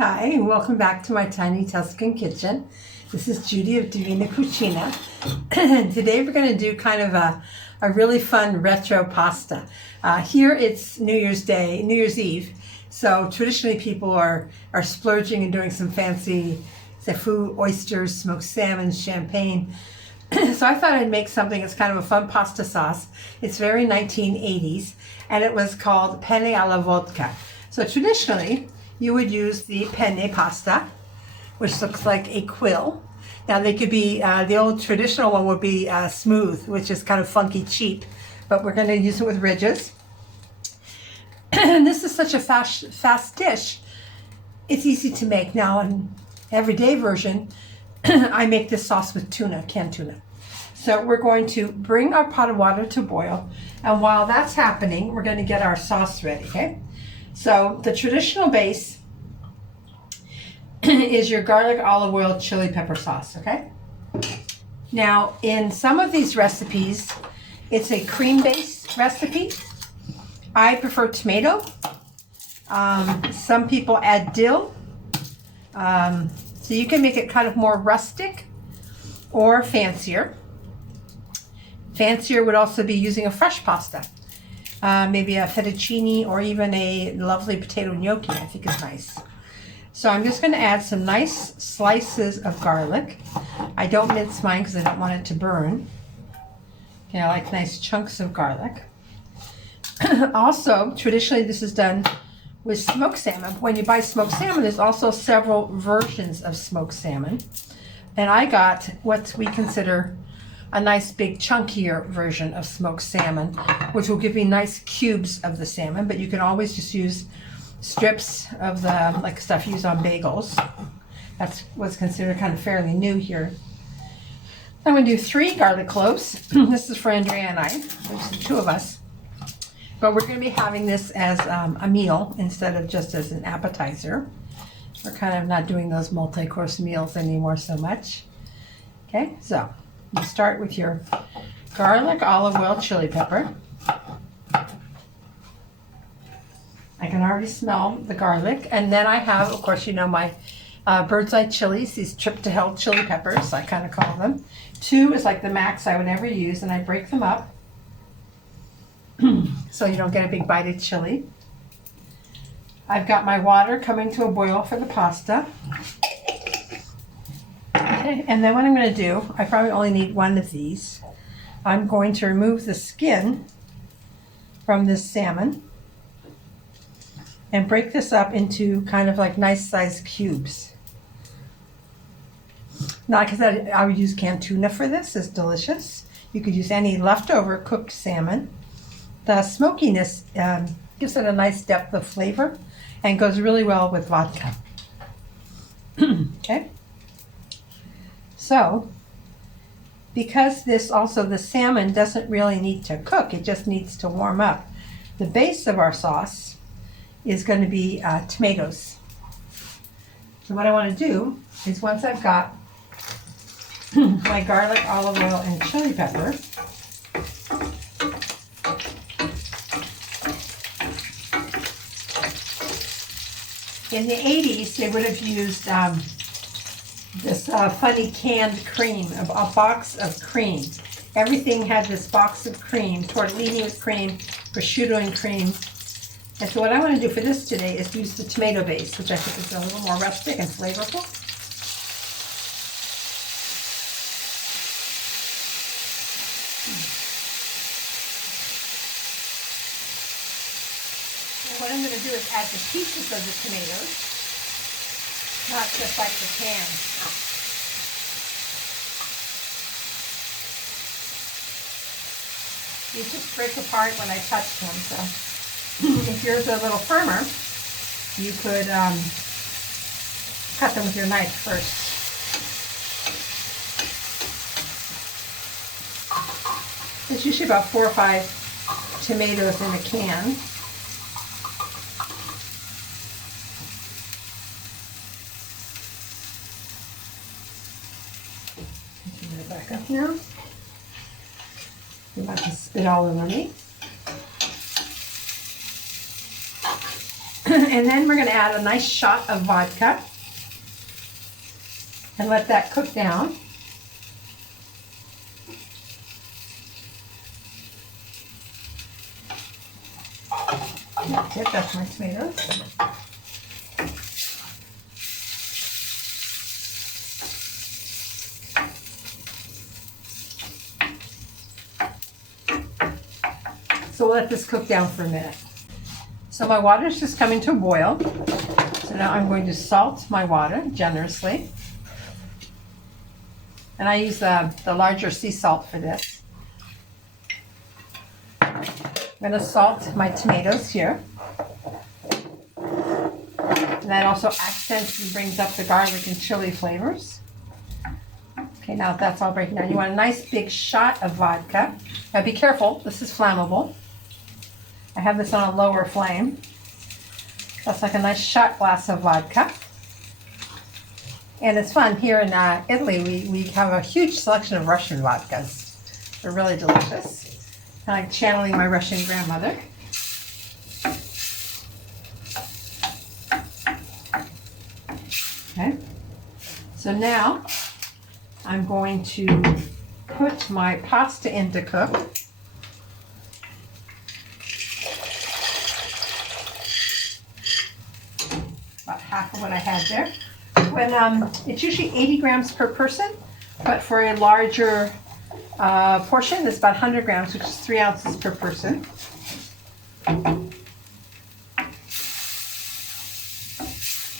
Hi, and welcome back to my tiny Tuscan kitchen. This is Judy of Divina Cucina. And today we're going to do kind of a really fun retro pasta. Here it's New Year's Eve. So traditionally people are splurging and doing some fancy seafood, oysters, smoked salmon, champagne. So I thought I'd make something that's kind of a fun pasta sauce. It's very 1980s, and it was called Penne alla Vodka. So traditionally, you would use the penne pasta, which looks like a quill. Now they could be, the old traditional one would be smooth, which is kind of funky cheap, but we're going to use it with ridges. And this is such a fast dish. It's easy to make. Now an everyday version, I make this sauce with tuna, canned tuna. So we're going to bring our pot of water to boil, and while that's happening, we're going to get our sauce ready, okay? So the traditional base is your garlic, olive oil, chili pepper sauce, okay? Now, in some of these recipes, it's a cream-based recipe. I prefer tomato. Some people add dill. So you can make it kind of more rustic or fancier. Fancier would also be using a fresh pasta. Maybe a fettuccine or even a lovely potato gnocchi, I think is nice. So I'm just going to add some nice slices of garlic. I don't mince mine because I don't want it to burn. Okay, I like nice chunks of garlic. Also, traditionally this is done with smoked salmon. When you buy smoked salmon, there's also several versions of smoked salmon. And I got what we consider a nice big chunkier version of smoked salmon, which will give me nice cubes of the salmon, but you can always just use strips of the like stuff used on bagels. That's what's considered kind of fairly new here. I'm going to do 3 garlic cloves. This is for Andrea and I, there's the 2 of us. But we're going to be having this as a meal instead of just as an appetizer. We're kind of not doing those multi-course meals anymore so much. Okay, so you start with your garlic, olive oil, chili pepper. I can already smell the garlic. And then I have, of course, you know, my bird's eye chilies, these trip to hell chili peppers, I kind of call them. 2 is like the max I would ever use, and I break them up so you don't get a big bite of chili. I've got my water coming to a boil for the pasta. Okay, and then what I'm going to do, I probably only need 1 of these. I'm going to remove the skin from this salmon and break this up into kind of like nice sized cubes. Now, like I said, I would use canned tuna for this. It's delicious. You could use any leftover cooked salmon. The smokiness gives it a nice depth of flavor and goes really well with vodka. Okay. So, because the salmon doesn't really need to cook, it just needs to warm up. The base of our sauce is going to be tomatoes. So what I want to do is, once I've got my garlic, olive oil, and chili pepper, in the 80s, they would have used this funny canned cream, a box of cream. Everything had this box of cream, tortellini with cream, prosciutto and cream. And so what I want to do for this today is use the tomato base, which I think is a little more rustic and flavorful. And what I'm going to do is add the pieces of the tomatoes, not just like the can. These just break apart when I touch them, so if yours are a little firmer, you could cut them with your knife first. There's usually about 4 or 5 tomatoes in a can. Turn it back up now. You're about to spit all over me. And then we're going to add a nice shot of vodka and let that cook down. That's it, that's my tomatoes. So we'll let this cook down for a minute. So my water is just coming to a boil. So now I'm going to salt my water generously. And I use the larger sea salt for this. I'm going to salt my tomatoes here. And that also accents and brings up the garlic and chili flavors. Okay, now that's all breaking down. You want a nice big shot of vodka. Now be careful, this is flammable. I have this on a lower flame. That's like a nice shot glass of vodka. And it's fun, here in Italy, we have a huge selection of Russian vodkas. They're really delicious. Kind of like channeling my Russian grandmother. Okay, so now I'm going to put my pasta in to cook. About half of what I had there. When it's usually 80 grams per person, but for a larger portion, it's about 100 grams, which is 3 ounces per person.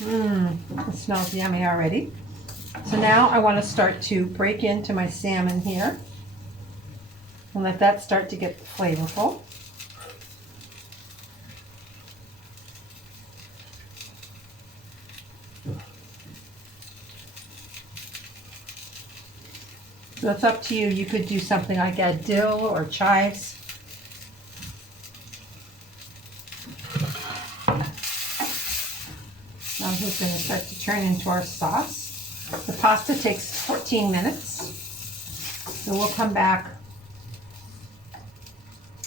It smells yummy already. So now I want to start to break into my salmon here and let that start to get flavorful. So it's up to you. You could do something like add dill or chives. Now this is going to start to turn into our sauce. The pasta takes 14 minutes. So we'll come back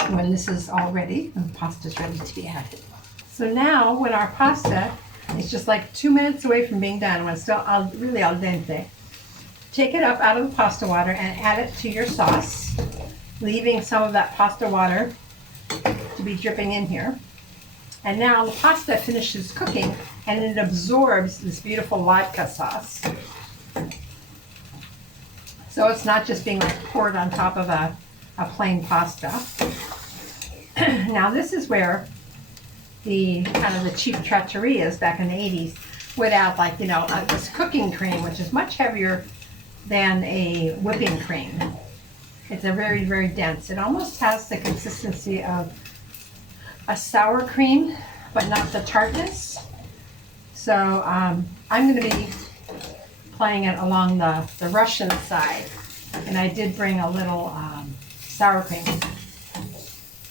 when this is all ready and the pasta is ready to be added. So now when our pasta is just like 2 minutes away from being done, when it's still really al dente, take it up out of the pasta water and add it to your sauce, leaving some of that pasta water to be dripping in here. And now the pasta finishes cooking and it absorbs this beautiful vodka sauce. So it's not just being like poured on top of a plain pasta. Now this is where the kind of the cheap trattorias back in the 80s would add, like, you know, this cooking cream, which is much heavier than a whipping cream. It's a very, very dense. It almost has the consistency of a sour cream, but not the tartness. So I'm going to be playing it along the Russian side. And I did bring a little sour cream.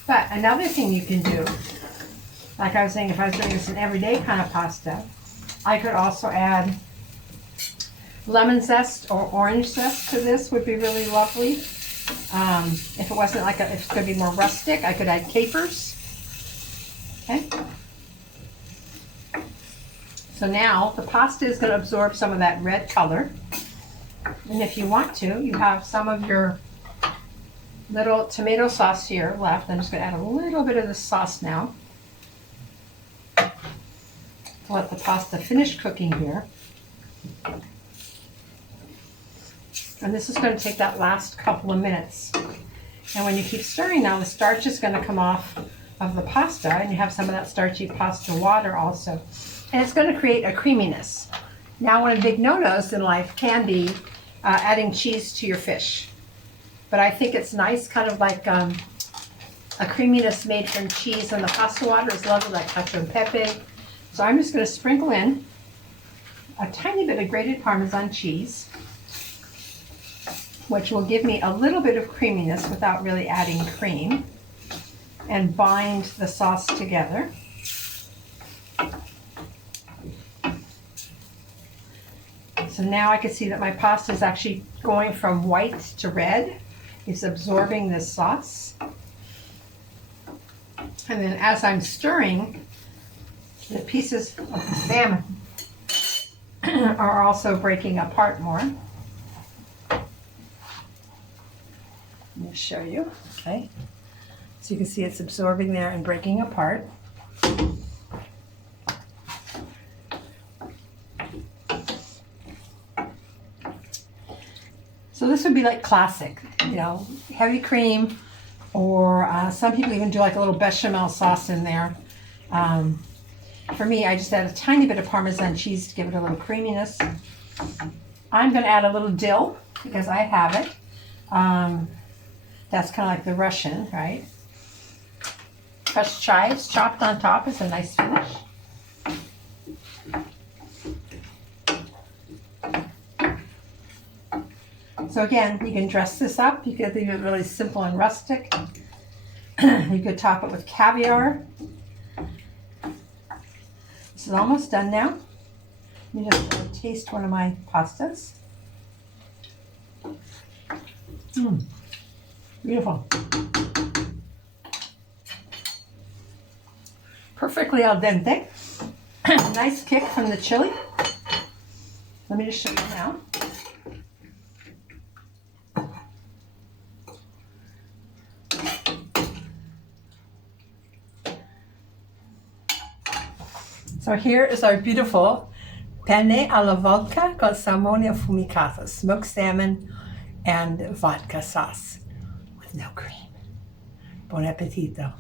But another thing you can do, like I was saying, if I was doing this an everyday kind of pasta, I could also add lemon zest or orange zest to this. Would be really lovely. If it wasn't like if it's going to be more rustic, I could add capers. Okay. So now the pasta is going to absorb some of that red color. And if you want to, you have some of your little tomato sauce here left. I'm just going to add a little bit of the sauce now to let the pasta finish cooking here. And this is going to take that last couple of minutes. And when you keep stirring now, the starch is going to come off of the pasta, and you have some of that starchy pasta water also. And it's going to create a creaminess. Now, one of the big no-nos in life can be adding cheese to your fish. But I think it's nice, kind of like a creaminess made from cheese, and the pasta water is lovely, like cacio and pepe. So I'm just going to sprinkle in a tiny bit of grated Parmesan cheese, which will give me a little bit of creaminess without really adding cream, and bind the sauce together. So now I can see that my pasta is actually going from white to red. It's absorbing this sauce. And then as I'm stirring, The pieces of the salmon are also breaking apart more. Let me show you, okay? So you can see it's absorbing there and breaking apart. So this would be like classic, you know, heavy cream, or some people even do like a little bechamel sauce in there. For me, I just add a tiny bit of Parmesan cheese to give it a little creaminess. I'm going to add a little dill because I have it. That's kind of like the Russian, right? Fresh chives chopped on top is a nice finish. So again, you can dress this up. You could leave it really simple and rustic. You could top it with caviar. This is almost done now. Let me just taste one of my pastas. Beautiful. Perfectly al dente. Nice kick from the chili. Let me just show you now. So here is our beautiful penne alla vodka called salmone affumicato, smoked salmon and vodka sauce with no cream. Buon appetito.